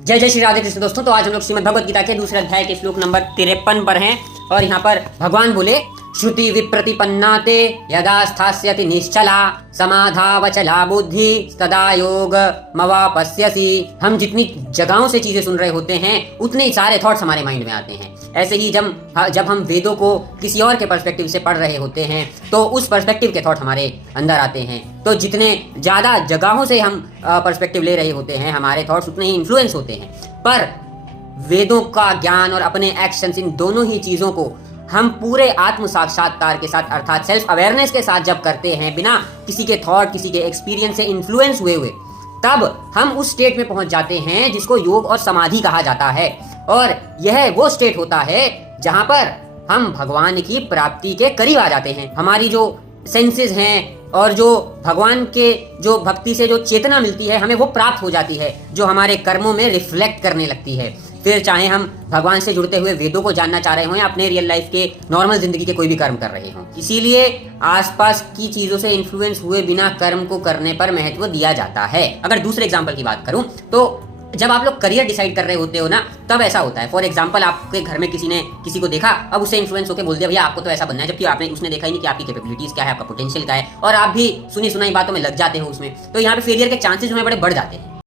जय जय श्री राधे कृष्ण दोस्तों। तो आज हम लोग श्रीमद् भगवद गीता के दूसरे अध्याय के श्लोक नंबर 53 पर हैं और यहाँ पर भगवान बोले श्रुति विप्रतिपन्ना ते यदा स्थास्यति निश्चला समाधावचला बुद्धि तदा योग मवापस्यसि। हम जितनी जगहों से चीजें सुन रहे होते हैं उतने ही सारे थॉट्स हमारे माइंड में आते हैं। ऐसे ही जब हम वेदों को किसी और के पर्सपेक्टिव से पढ़ रहे होते हैं तो उस पर्सपेक्टिव के थॉट हमारे अंदर आते हैं। तो जितने ज़्यादा जगहों से हम पर्सपेक्टिव ले रहे होते हैं हमारे थॉट्स उतने ही इन्फ्लुएंस होते हैं। पर वेदों का ज्ञान और अपने एक्शंस, इन दोनों ही चीज़ों को हम पूरे आत्म साक्षात्कार के साथ अर्थात सेल्फ अवेयरनेस के साथ जब करते हैं, बिना किसी के थॉट, किसी के एक्सपीरियंस से इन्फ्लुएंस हुए तब हम उस स्टेट में पहुंच जाते हैं जिसको योग और समाधि कहा जाता है। और यह वो स्टेट होता है जहां पर हम भगवान की प्राप्ति के करीब आ जाते हैं। हमारी जो सेंसेस हैं और जो भगवान के जो भक्ति से जो चेतना मिलती है हमें वो प्राप्त हो जाती है, जो हमारे कर्मों में रिफ्लेक्ट करने लगती है। फिर चाहे हम भगवान से जुड़ते हुए वेदों को जानना चाह रहे हों या अपने रियल लाइफ के नॉर्मल जिंदगी के कोई भी कर्म कर रहे हों। इसीलिए आसपास की चीजों से इन्फ्लुएंस हुए बिना कर्म को करने पर महत्व दिया जाता है। अगर दूसरे एग्जाम्पल की बात करूं तो जब आप लोग करियर डिसाइड कर रहे होते हो ना, तब ऐसा होता है। फॉर एग्जाम्पल, आपके घर में किसी ने किसी को देखा, अब उससे इन्फ्लुएंस होकर बोल दिया भैया आपको तो ऐसा बनना है, जबकि उसने देखा ही नहीं कि आपकी कैपेबिलिटीज क्या है, आपका पोटेंशियल क्या है, और आप भी सुनी सुनाई बातों में लग जाते हो उसमें। तो यहाँ पे फेलियर के चांसेस जो है बड़े बढ़ जाते हैं।